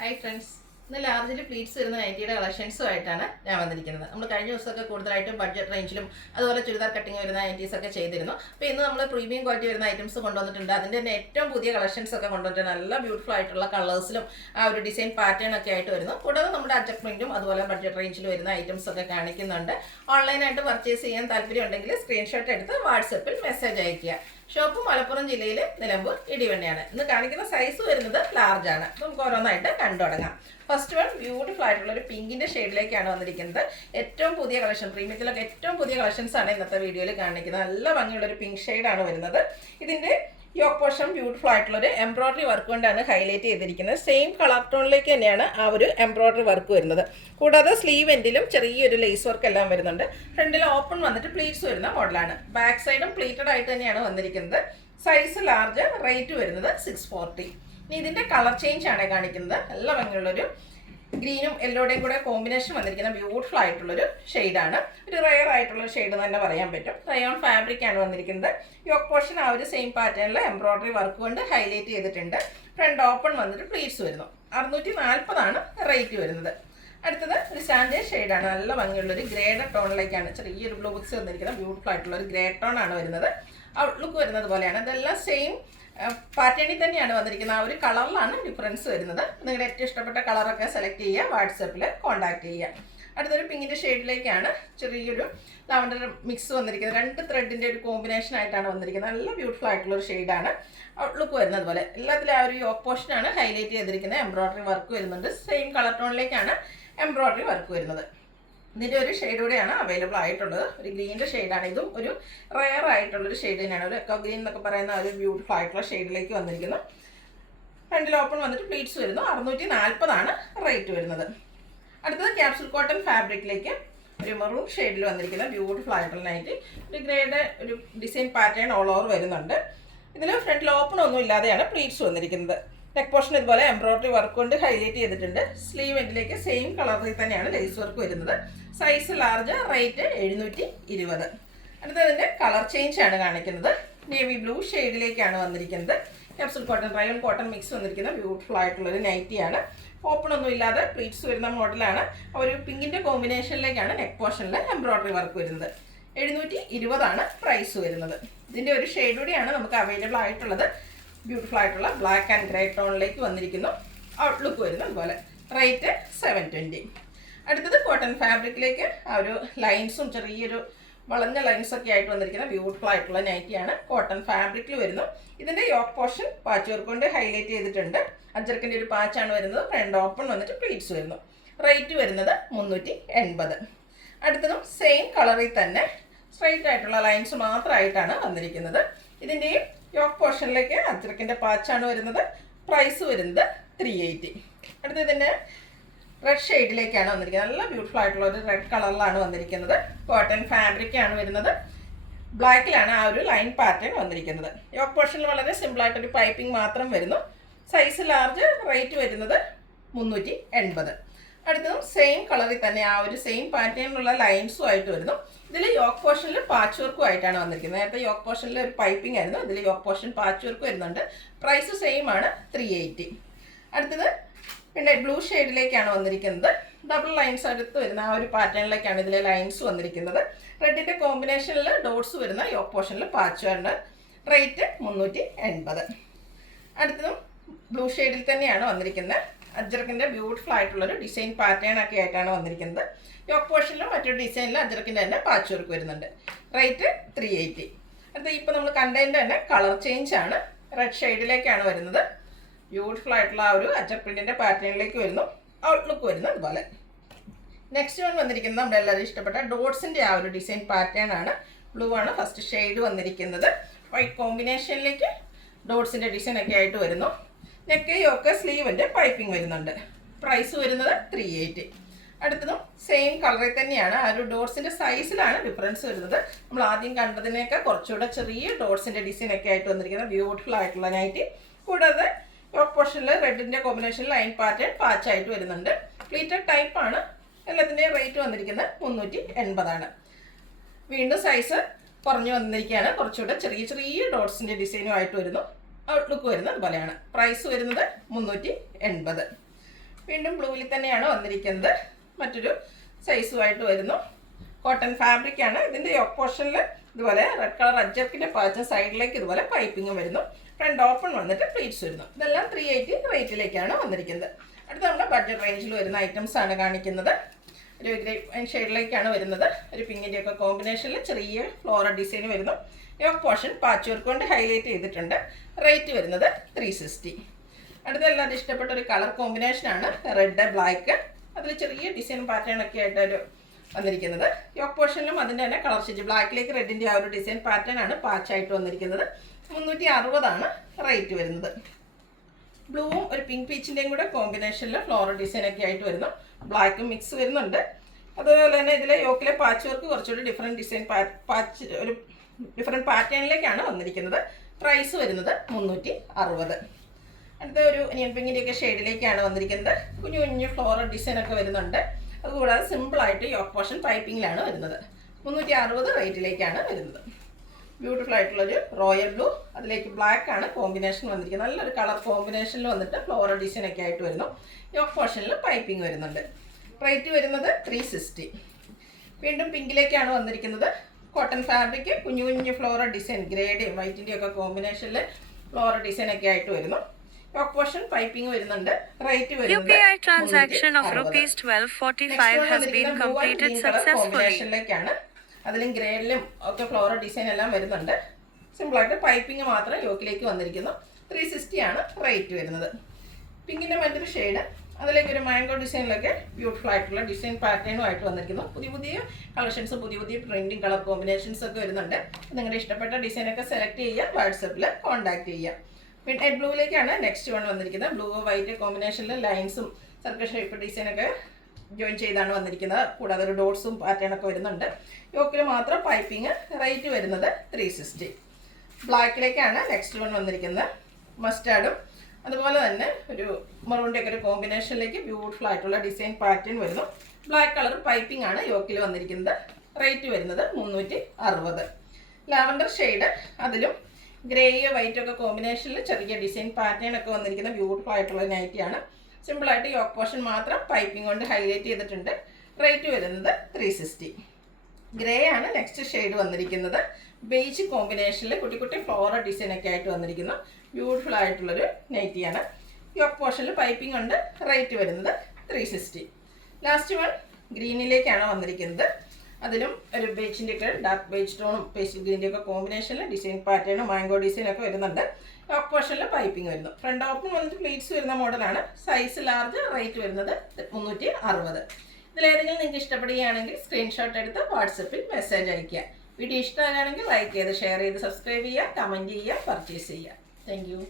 Hi friends, ഇന്ന് ലാർജിൽ pleats വരുന്ന നൈറ്റിയുടെ കളക്ഷൻസുമായിട്ടാണ് ഞാൻ വന്നിരിക്കുന്നത്. നമ്മൾ കഴിഞ്ഞ ദിവസമൊക്കെ കൂടുതലായിട്ടും ബഡ്ജറ്റ് റേഞ്ചിലും അതുപോലെ ചുരിദാർ കട്ടിങ് വരുന്ന നൈറ്റീസ് ഒക്കെ ചെയ്തിരുന്നു. അപ്പോൾ ഇന്ന് നമ്മൾ പ്രീമിയം ക്വാളിറ്റി വരുന്ന ഐറ്റംസ് കൊണ്ടുവന്നിട്ടുണ്ട്. അതിൻ്റെ തന്നെ ഏറ്റവും പുതിയ കളക്ഷൻസ് ഒക്കെ കൊണ്ടുവന്നിട്ടുണ്ട്. നല്ല ബ്യൂട്ടിഫുൾ ആയിട്ടുള്ള കളേഴ്സിലും ആ ഒരു ഡിസൈൻ പാറ്റേൺ ഒക്കെ ആയിട്ട് വരുന്നു. കൂടാതെ നമ്മുടെ അഡ്ജസ്റ്റ്മെൻറ്റും അതുപോലെ ബഡ്ജറ്റ് റേഞ്ചിൽ വരുന്ന ഐറ്റംസ് ഒക്കെ കാണിക്കുന്നുണ്ട്. ഓൺലൈനായിട്ട് പർച്ചേസ് ചെയ്യാൻ താല്പര്യം ഉണ്ടെങ്കിൽ സ്ക്രീൻഷോട്ട് എടുത്ത് വാട്സപ്പിൽ മെസ്സേജ് അയയ്ക്കുക. ഷോപ്പ് മലപ്പുറം ജില്ലയിലെ നിലമ്പൂർ ഇടിവണ്ണയാണ്. ഇന്ന് കാണിക്കുന്ന സൈസ് വരുന്നത് ലാർജ് ആണ്. നമുക്ക് ഓരോന്നായിട്ട് കണ്ടു തുടങ്ങാം. ഫസ്റ്റ് വൺ ബ്യൂട്ടിഫുൾ ആയിട്ടുള്ള ഒരു പിങ്കിന്റെ ഷെയ്ഡിലേക്കാണ് വന്നിരിക്കുന്നത്. ഏറ്റവും പുതിയ കളക്ഷൻ, പ്രീമിയത്തിലൊക്കെ ഏറ്റവും പുതിയ കളക്ഷൻസ് ആണ് ഇന്നത്തെ വീഡിയോയിൽ കാണിക്കുന്നത്. നല്ല ഭംഗിയുള്ള ഒരു പിങ്ക് ഷെയ്ഡാണ് വരുന്നത്. ഇതിന്റെ യോക്ക് പോർഷൻ ബ്യൂട്ടിഫുൾ ആയിട്ടുള്ള ഒരു എംബ്രോയിഡറി വർക്ക് കൊണ്ടാണ് ഹൈലൈറ്റ് ചെയ്തിരിക്കുന്നത്. സെയിം കളർ ടോണിലേക്ക് തന്നെയാണ് ആ ഒരു എംബ്രോയിഡറി വർക്ക് വരുന്നത്. കൂടാതെ സ്ലീവ് എൻഡിലും ചെറിയൊരു ലേസ് വർക്ക് എല്ലാം വരുന്നുണ്ട്. ഫ്രണ്ടിൽ ഓപ്പൺ വന്നിട്ട് പ്ലീറ്റ്സ് വരുന്ന മോഡലാണ്. ബാക്ക് സൈഡും പ്ലീറ്റഡ് ആയിട്ട് തന്നെയാണ് വന്നിരിക്കുന്നത്. സൈസ് ലാർജ്, റേറ്റ് വരുന്നത് 640. ഇനി ഇതിന്റെ കളർ ചേഞ്ച് ആണ് കാണിക്കുന്നത്. നല്ല ഭംഗിയുള്ളൊരു ഗ്രീനും യെല്ലോയുടെയും കൂടെ കോമ്പിനേഷൻ വന്നിരിക്കുന്ന ബ്യൂട്ടിഫുൾ ആയിട്ടുള്ളൊരു ഷെയ്ഡാണ്. ഒരു റെയർ ആയിട്ടുള്ള ഷെയ്ഡ് തന്നെ പറയാൻ പറ്റും. റയോൺ ഫാബ്രിക് ആണ് വന്നിരിക്കുന്നത്. യോക്ക് പോർഷൻ ആ ഒരു സെയിം പാറ്റേണിൽ എംബ്രോയിഡറി വർക്ക് കൊണ്ട് ഹൈലൈറ്റ് ചെയ്തിട്ടുണ്ട്. ഫ്രണ്ട് ഓപ്പൺ വന്നിട്ട് പ്ലീറ്റ്സ് വരുന്നു. 640 റേറ്റ് വരുന്നത്. അടുത്തത് ഒരു സ്റ്റാൻഡേർഡ് ഷെയ്ഡാണ്. നല്ല ഭംഗിയുള്ളൊരു ഗ്രേഡ് ടോണിലേക്കാണ് ചെറിയൊരു ബ്ലൂ ബുക്സ് വന്നിരിക്കുന്നത്. ബ്യൂട്ടിഫുൾ ആയിട്ടുള്ള ഒരു ഗ്രേ ടോൺ ആണ് വരുന്നത്. ഔട്ട്ലുക്ക് വരുന്നത് പോലെയാണ്. ഇതെല്ലാം സെയിം പാറ്റേണിൽ തന്നെയാണ് വന്നിരിക്കുന്നത്. ആ ഒരു കളറിലാണ് ഡിഫറൻസ് വരുന്നത്. നിങ്ങളുടെ ഏറ്റവും ഇഷ്ടപ്പെട്ട കളറൊക്കെ സെലക്ട് ചെയ്യുക, വാട്സപ്പിൽ കോൺടാക്ട് ചെയ്യുക. അടുത്തൊരു പിങ്കിൻ്റെ ഷെയ്ഡിലേക്കാണ് ചെറിയൊരു ലാവണ്ടർ മിക്സ് വന്നിരിക്കുന്നത്. രണ്ട് ത്രെഡിൻ്റെ ഒരു കോമ്പിനേഷൻ ആയിട്ടാണ് വന്നിരിക്കുന്നത്. നല്ല ബ്യൂട്ടിഫുൾ ആയിട്ടുള്ള ഒരു ഷെയ്ഡാണ്. ഔട്ട്ലുക്ക് വരുന്നത് പോലെ എല്ലാത്തിലും ആ ഒരു യോക്ക് പോർഷനാണ് ഹൈലൈറ്റ് ചെയ്തിരിക്കുന്നത്. എംബ്രോയിഡറി വർക്ക് വരുന്നുണ്ട്. സെയിം കളർ ടോണിലേക്കാണ് എംബ്രോയിഡറി വർക്ക് വരുന്നത്. ഇതിൻ്റെ ഒരു ഷെയ്ഡ് കൂടെയാണ് അവൈലബിൾ ആയിട്ടുള്ളത്. ഒരു ഗ്രീനിൻ്റെ ഷെയ്ഡാണ്. ഇതും ഒരു റെയർ ആയിട്ടുള്ളൊരു ഷെയ്ഡ് തന്നെയാണ്. ഒരു എക്കോ ഗ്രീൻ എന്നൊക്കെ പറയുന്ന ഒരു ബ്യൂട്ടിഫുൾ ആയിട്ടുള്ള ഷെയ്ഡിലേക്ക് വന്നിരിക്കുന്നു. ഫ്രണ്ടിൽ ഓപ്പൺ വന്നിട്ട് പ്ലീറ്റ്സ് വരുന്നു. 640 റേറ്റ് വരുന്നത്. അടുത്തത് ക്യാപ്സൂൾ കോട്ടൺ ഫാബ്രിക്കിലേക്ക് ഒരു മെറൂൺ ഷെയ്ഡിൽ വന്നിരിക്കുന്ന ബ്യൂട്ടിഫുൾ ആയിട്ടുള്ള നൈറ്റി. ഒരു ഗ്രേഡ് ഒരു ഡിസൈൻ പാറ്റേൺ ഓൾ ഓവർ വരുന്നുണ്ട്. ഇതിൽ ഫ്രണ്ടിൽ ഓപ്പൺ ഒന്നും ഇല്ലാതെയാണ് പ്ലീറ്റ്സ് വന്നിരിക്കുന്നത്. നെക്ക് പോർഷൻ ഇതുപോലെ എംബ്രോയിഡറി വർക്ക് കൊണ്ട് ഹൈലൈറ്റ് ചെയ്തിട്ടുണ്ട്. സ്ലീവ് എൻഡിലേക്ക് സെയിം കളറിൽ തന്നെയാണ് ലേസ് വർക്ക് വരുന്നത്. Size large, rate 720. അടുത്തതിൻ്റെ കളർ ചേഞ്ച് ആണ് കാണിക്കുന്നത്. നേവി ബ്ലൂ ഷെയ്ഡിലേക്കാണ് വന്നിരിക്കുന്നത്. Capsule cotton, rayon cotton mix വന്നിരിക്കുന്ന ബ്യൂട്ടിഫുൾ ആയിട്ടുള്ളൊരു നൈറ്റിയാണ്. ഓപ്പൺ ഒന്നും ഇല്ലാതെ പ്ലീറ്റ്സ് വരുന്ന മോഡലാണ്. ഒരു പിങ്കിൻ്റെ കോമ്പിനേഷനിലേക്കാണ് നെക്ക് പോർഷനിൽ എംബ്രോയിഡറി വർക്ക് വരുന്നത്. 720 പ്രൈസ് വരുന്നത്. ഇതിൻ്റെ ഒരു ഷെയ്ഡ് കൂടിയാണ് നമുക്ക് അവൈലബിൾ ആയിട്ടുള്ളത്. ബ്യൂട്ടിഫുൾ ആയിട്ടുള്ള ബ്ലാക്ക് ആൻഡ് ഗ്രേ ടോണിലേക്ക് വന്നിരിക്കുന്നു. ഔട്ട്ലുക്ക് വരുന്നത് അതുപോലെ. റേറ്റ് 720. അടുത്തത് കോട്ടൺ ഫാബ്രിക്കിലേക്ക് ആ ഒരു ലൈൻസും ചെറിയൊരു വളഞ്ഞ ലൈൻസൊക്കെ ആയിട്ട് വന്നിരിക്കുന്ന ബ്യൂട്ടിഫുൾ ആയിട്ടുള്ള നൈറ്റിയാണ്. കോട്ടൺ ഫാബ്രിക്കിൽ വരുന്നു. ഇതിൻ്റെ യോക്ക് പോർഷൻ പാച്ച് വർക്ക് കൊണ്ട് ഹൈലൈറ്റ് ചെയ്തിട്ടുണ്ട്. അജർക്കിൻ്റെ ഒരു പാച്ചാണ് വരുന്നത്. ഫ്രണ്ട് ഓപ്പൺ വന്നിട്ട് പ്ലീറ്റ്സ് വരുന്നു. റേറ്റ് വരുന്നത് 380. അടുത്തതും സെയിം കളറിൽ തന്നെ സ്ട്രൈറ്റ് ആയിട്ടുള്ള ലൈൻസ് മാത്രമായിട്ടാണ് വന്നിരിക്കുന്നത്. ഇതിൻ്റെയും യോക്ക് പോർഷനിലേക്ക് അജ്രക്കിൻ്റെ പാച്ചാണ് വരുന്നത്. പ്രൈസ് വരുന്നത് 380. അടുത്ത ഇതിൻ്റെ റെഡ് ഷെയ്ഡിലേക്കാണ് വന്നിരിക്കുന്നത്. നല്ല ബ്യൂട്ടിഫുൾ ആയിട്ടുള്ള ഒരു റെഡ് കളറിലാണ് വന്നിരിക്കുന്നത്. കോട്ടൺ ഫാബ്രിക് ആണ് വരുന്നത്. ബ്ലാക്കിലാണ് ആ ഒരു ലൈൻ പാറ്റേൺ വന്നിരിക്കുന്നത്. യോക്ക് പോർഷനിൽ വളരെ സിമ്പിളായിട്ടൊരു പൈപ്പിംഗ് മാത്രം വരുന്നു. സൈസ് ലാർജ്, റേറ്റ് വരുന്നത് 380. അടുത്തതും സെയിം കളറിൽ തന്നെ ആ ഒരു സെയിം പാറ്റേണിലുള്ള ലൈൻസും ആയിട്ട് വരുന്നു. ഇതിൽ യോക്ക് പോർഷനിൽ പാച്ച് വർക്കും ആയിട്ടാണ് വന്നിരിക്കുന്നത്. നേരത്തെ യോക്ക് പോർഷനിൽ ഒരു പൈപ്പിംഗ് ആയിരുന്നു. ഇതിൽ യോക്ക് പോർഷൻ പാച്ച് വർക്ക് വരുന്നുണ്ട്. പ്രൈസ് സെയിം ആണ്, 380. അടുത്തത് പിന്നെ ബ്ലൂ ഷെയ്ഡിലേക്കാണ് വന്നിരിക്കുന്നത്. ഡബിൾ ലൈൻസ് അടുത്ത് വരുന്ന ആ ഒരു പാറ്റേണിലേക്കാണ് ഇതിലെ ലൈൻസ് വന്നിരിക്കുന്നത്. റെഡിൻ്റെ കോമ്പിനേഷനിൽ ഡോട്ട്സ് വരുന്ന യോക്ക് പോർഷനിൽ പാച്ച് ഉണ്ട്. റേറ്റ് 380. അടുത്തതും ബ്ലൂ ഷെയ്ഡിൽ തന്നെയാണ് വന്നിരിക്കുന്നത്. അജ്രക്കിൻ്റെ ബ്യൂട്ടിഫുൾ ആയിട്ടുള്ളൊരു ഡിസൈൻ പാറ്റേൺ ഒക്കെ ആയിട്ടാണ് വന്നിരിക്കുന്നത്. യോക്ക് പോർഷനിലും മറ്റൊരു ഡിസൈനിലും അജ്രക്കിൻ്റെ തന്നെ പാച്ച് വർക്ക് വരുന്നുണ്ട്. റേറ്റ് 380. അടുത്ത ഇപ്പോൾ നമ്മൾ കണ്ടതിൻ്റെ തന്നെ കളർ ചേഞ്ച് ആണ്. റെഡ് ഷെയ്ഡിലേക്കാണ് വരുന്നത്. ബ്യൂട്ടിഫുൾ ആയിട്ടുള്ള ആ ഒരു അജർ പ്രിൻറ്റിൻ്റെ പാറ്റേണിലേക്ക് വരുന്നു. ഔട്ട്ലുക്ക് വരുന്നത് അതുപോലെ. നെക്സ്റ്റ് വൺ വന്നിരിക്കുന്നത് നമ്മുടെ എല്ലാവരും ഇഷ്ടപ്പെട്ട ഡോട്ട്സിൻ്റെ ആ ഒരു ഡിസൈൻ പാറ്റേൺ ആണ്. ബ്ലൂ ആണ് ഫസ്റ്റ് ഷെയ്ഡ് വന്നിരിക്കുന്നത്. വൈറ്റ് കോമ്പിനേഷനിലേക്ക് ഡോട്ട്സിൻ്റെ ഡിസൈൻ ഒക്കെ ആയിട്ട് വരുന്നു. നെക്ക് യോക്ക് സ്ലീവിൻ്റെ പൈപ്പിംഗ് വരുന്നുണ്ട്. പ്രൈസ് വരുന്നത് 380. അടുത്തതും സെയിം കളറിൽ തന്നെയാണ്. ആ ഒരു ഡോട്ട്സിൻ്റെ സൈസിലാണ് ഡിഫറൻസ് വരുന്നത്. നമ്മൾ ആദ്യം കണ്ടതിനേക്കാൾ കുറച്ചുകൂടെ ചെറിയ ഡോട്ട്സിൻ്റെ ഡിസൈൻ ഒക്കെ ആയിട്ട് വന്നിരിക്കുന്ന ബ്യൂട്ടിഫുൾ ആയിട്ടുള്ള നൈറ്റി. കൂടാതെ യോക്ക് പോർഷനിൽ റെഡിൻ്റെ കോമ്പിനേഷനിൽ ലൈൻ പാറ്റേൺ പാച്ചായിട്ട് വരുന്നുണ്ട്. പ്ലീറ്റഡ് ടൈപ്പാണ്. എല്ലാത്തിൻ്റെയും റേറ്റ് വന്നിരിക്കുന്നത് 380. വീണ്ടും സൈസ് കുറഞ്ഞു വന്നിരിക്കുകയാണ്. കുറച്ചുകൂടെ ചെറിയ ചെറിയ ഡോട്ട്സിൻ്റെ ഡിസൈനുമായിട്ട് വരുന്നു. ഔട്ട്ലുക്ക് വരുന്നത് അതുപോലെയാണ്. പ്രൈസ് വരുന്നത് 380. വീണ്ടും ബ്ലൂവിൽ തന്നെയാണ് വന്നിരിക്കുന്നത്. മറ്റൊരു സൈസുമായിട്ട് വരുന്നു. കോട്ടൺ ഫാബ്രിക് ആണ്. ഇതിൻ്റെ യോക്ക് പോർഷനിൽ ഇതുപോലെ റെഡ് കളർ അജ്ജർക്കിൻ്റെ പാച്ചും സൈഡിലേക്ക് ഇതുപോലെ പൈപ്പിങ്ങും വരുന്നു. ഫ്രണ്ട് ഓപ്പൺ വന്നിട്ട് പ്ലീറ്റ്സ് വരുന്നു. ഇതെല്ലാം 380 റേറ്റിലേക്കാണ് വന്നിരിക്കുന്നത്. അടുത്ത നമ്മുടെ ബഡ്ജറ്റ് റേഞ്ചിൽ വരുന്ന ഐറ്റംസ് ആണ് കാണിക്കുന്നത്. ഒരു ഗ്രേ ഷെയ്ഡിലേക്കാണ് വരുന്നത്. ഒരു പിങ്കിൻ്റെ ഒക്കെ കോമ്പിനേഷനിൽ ചെറിയ ഫ്ലോറൽ ഡിസൈൻ വരുന്നു. യോക്ക് പോർഷൻ പാച്ച് വർക്ക് കൊണ്ട് ഹൈലൈറ്റ് ചെയ്തിട്ടുണ്ട്. റേറ്റ് വരുന്നത് 360. അടുത്ത എല്ലാവരും ഇഷ്ടപ്പെട്ട ഒരു കളർ കോമ്പിനേഷനാണ് റെഡ് ബ്ലാക്ക്. അതിൽ ചെറിയ ഡിസൈൻ പാറ്റേൺ ഒക്കെ ആയിട്ടൊരു വന്നിരിക്കുന്നത്. യോക്ക് പോർഷനിലും അതിൻ്റെ തന്നെ കളർ ഷെയ്ഡ് ബ്ലാക്കിലേക്ക് റെഡിൻ്റെ ആ ഒരു ഡിസൈൻ പാറ്റേൺ ആണ് പാച്ചായിട്ട് വന്നിരിക്കുന്നത്. 360 റേറ്റ് വരുന്നത്. ബ്ലൂവും ഒരു പിങ്ക് പീച്ചിൻ്റെയും കൂടെ കോമ്പിനേഷനിൽ ഫ്ലോറൽ ഡിസൈൻ ഒക്കെ ആയിട്ട് വരുന്നു. ബ്ലാക്കും മിക്സ് വരുന്നുണ്ട്. അതുപോലെ തന്നെ ഇതിലെ യോക്കിലെ പാച്ച് വർക്ക് കുറച്ചുകൂടി ഡിഫറെൻറ്റ് ഡിസൈൻ പാച്ച് ഒരു ഡിഫറെൻറ്റ് പാറ്റേണിലേക്കാണ് വന്നിരിക്കുന്നത്. പ്രൈസ് വരുന്നത് 360. അടുത്ത ഒരു നിയൻ പിങ്കിൻ്റെയൊക്കെ ഷെയ്ഡിലേക്കാണ് വന്നിരിക്കുന്നത്. കുഞ്ഞു കുഞ്ഞു ഫ്ലോറൽ ഡിസൈൻ ഒക്കെ വരുന്നുണ്ട്. അതുകൂടാതെ സിമ്പിളായിട്ട് യോക്ക് പോർഷൻ പൈപ്പിങ്ങിലാണ് വരുന്നത്. 360 റേറ്റിലേക്കാണ് വരുന്നത്. ബ്യൂട്ടിഫുൾ ആയിട്ടുള്ളൊരു റോയൽ ബ്ലൂ, അതിലേക്ക് ബ്ലാക്ക് ആണ് കോമ്പിനേഷൻ വന്നിരിക്കുന്നത്. നല്ലൊരു കളർ കോമ്പിനേഷനിൽ വന്നിട്ട് ഫ്ലോറൽ ഡിസൈൻ ഒക്കെ ആയിട്ട് വരുന്നു. യോക്ക് പോർഷനിൽ പൈപ്പിംഗ് വരുന്നുണ്ട്. റേറ്റ് വരുന്നത് 360. വീണ്ടും പിങ്കിലേക്കാണ് വന്നിരിക്കുന്നത്. കോട്ടൺ ഫാബ്രിക്, കുഞ്ഞു കുഞ്ഞു ഫ്ലോറൽ ഡിസൈൻ ഗ്രേയുടെയും വൈറ്റിൻ്റെയും ഒക്കെ കോമ്പിനേഷനിൽ ഫ്ലോറൽ ഡിസൈൻ ഒക്കെ ആയിട്ട് വരുന്നു. യോക്ക് പോർഷൻ പൈപ്പിംഗ് വരുന്നുണ്ട്. റേറ്റ് വരുന്നത് UPI transaction of ₹1245 has been completed successfully. കോമ്പിനേഷനിലേക്കാണ്. അതിലും ഗ്രേഡിലും ഒക്കെ ഫ്ലോറൽ ഡിസൈൻ എല്ലാം വരുന്നുണ്ട്. സിമ്പിളായിട്ട് പൈപ്പിംഗ് മാത്രം യോക്കിലേക്ക് വന്നിരിക്കുന്നു. 360 ആണ് റേറ്റ് വരുന്നത്. പിങ്കിൻ്റെ മറ്റൊരു ഷെയ്ഡ്, അതിലേക്ക് ഒരു മാംഗോ ഡിസൈനിലൊക്കെ ബ്യൂട്ടിഫുൾ ആയിട്ടുള്ള ഡിസൈൻ പാറ്റേണുമായിട്ട് വന്നിരിക്കുന്നു. പുതിയ പുതിയ കളക്ഷൻസും പുതിയ പുതിയ പ്രിൻറ്റിങ് കളർ കോമ്പിനേഷൻസ് ഒക്കെ വരുന്നുണ്ട്. നിങ്ങളുടെ ഇഷ്ടപ്പെട്ട ഡിസൈനൊക്കെ സെലക്ട് ചെയ്യുക, വാട്സപ്പിൽ കോൺടാക്ട് ചെയ്യുക. പിന്നെ ബ്ലൂവിലേക്കാണ് നെക്സ്റ്റ് വൺ വന്നിരിക്കുന്നത്. ബ്ലൂ വൈറ്റ് കോമ്പിനേഷനിൽ ലൈൻസും സർക്കിൾ ഷേപ്പ് ഡിസൈനൊക്കെ ജോയിൻ ചെയ്താണ് വന്നിരിക്കുന്നത്. കൂടാതെ ഒരു ഡോട്ട്സും പാറ്റേണൊക്കെ വരുന്നുണ്ട്. യോക്കിൽ മാത്രം പൈപ്പിംഗ്. റേറ്റ് വരുന്നത് 360. ബ്ലാക്കിലേക്കാണ് നെക്സ്റ്റ് വൺ വന്നിരിക്കുന്നത്. മസ്റ്റാർഡും അതുപോലെ തന്നെ ഒരു മറൂണിൻ്റെ ഒക്കെ ഒരു കോമ്പിനേഷനിലേക്ക് ബ്യൂട്ടിഫുൾ ആയിട്ടുള്ള ഡിസൈൻ പാറ്റേൺ വരുന്നു. ബ്ലാക്ക് കളർ പൈപ്പിംഗ് ആണ് യോക്കിൽ വന്നിരിക്കുന്നത്. റേറ്റ് വരുന്നത് 360. ലാവൻഡർ ഷെയ്ഡ്, അതിലും ഗ്രേയോ വൈറ്റ് ഒക്കെ കോമ്പിനേഷനിൽ ചെറിയ ഡിസൈൻ പാറ്റേൺ ഒക്കെ വന്നിരിക്കുന്ന ബ്യൂട്ടിഫുൾ ആയിട്ടുള്ള നൈറ്റിയാണ്. സിമ്പിളായിട്ട് യോക്ക് പോർഷൻ മാത്രം പൈപ്പിംഗ് കൊണ്ട് ഹൈലൈറ്റ് ചെയ്തിട്ടുണ്ട്. റേറ്റ് വരുന്നത് 360. ഗ്രേ ആണ് നെക്സ്റ്റ് ഷെയ്ഡ് വന്നിരിക്കുന്നത്. ബേജ് കോമ്പിനേഷനിൽ കുട്ടി കുട്ടി ഫ്ലോറൽ ഡിസൈൻ ഒക്കെ ആയിട്ട് വന്നിരിക്കുന്നു. ബ്യൂട്ടിഫുൾ ആയിട്ടുള്ളൊരു നൈറ്റിയാണ്. യോക്ക് പോർഷനിൽ പൈപ്പിംഗ് ഉണ്ട്. റേറ്റ് വരുന്നത് 360. ലാസ്റ്റ് വൺ ഗ്രീനിലേക്കാണ് വന്നിരിക്കുന്നത്. അതിലും ഒരു ബേജിൻ്റെ ഒക്കെ ഡാർക്ക് ബേജ് ടോണും പേസ്റ്റൽ ഗ്രീൻ്റെ ഒക്കെ കോമ്പിനേഷനിൽ ഡിസൈൻ പാറ്റേണും മാംഗോ ഡിസൈനൊക്കെ വരുന്നുണ്ട്. യോക്ക് പോർഷനിൽ പൈപ്പിംഗ് വരുന്നു. ഫ്രണ്ട് ഓപ്പൺ വന്നിട്ട് പ്ലീറ്റ്സ് വരുന്ന മോഡലാണ്. Size large. റേറ്റ് വരുന്നത് 360. ഇതിലേതെങ്കിലും നിങ്ങൾക്ക് ഇഷ്ടപ്പെടുകയാണെങ്കിൽ സ്ക്രീൻഷോട്ട് എടുത്ത് വാട്സപ്പിൽ മെസ്സേജ് അയയ്ക്കുക. വീഡിയോ ഇഷ്ടമാകുകയാണെങ്കിൽ ലൈക്ക് ചെയ്ത് ഷെയർ ചെയ്ത് സബ്സ്ക്രൈബ് ചെയ്യുക, കമൻറ്റ് ചെയ്യുക, പർച്ചേസ് ചെയ്യുക. Thank you.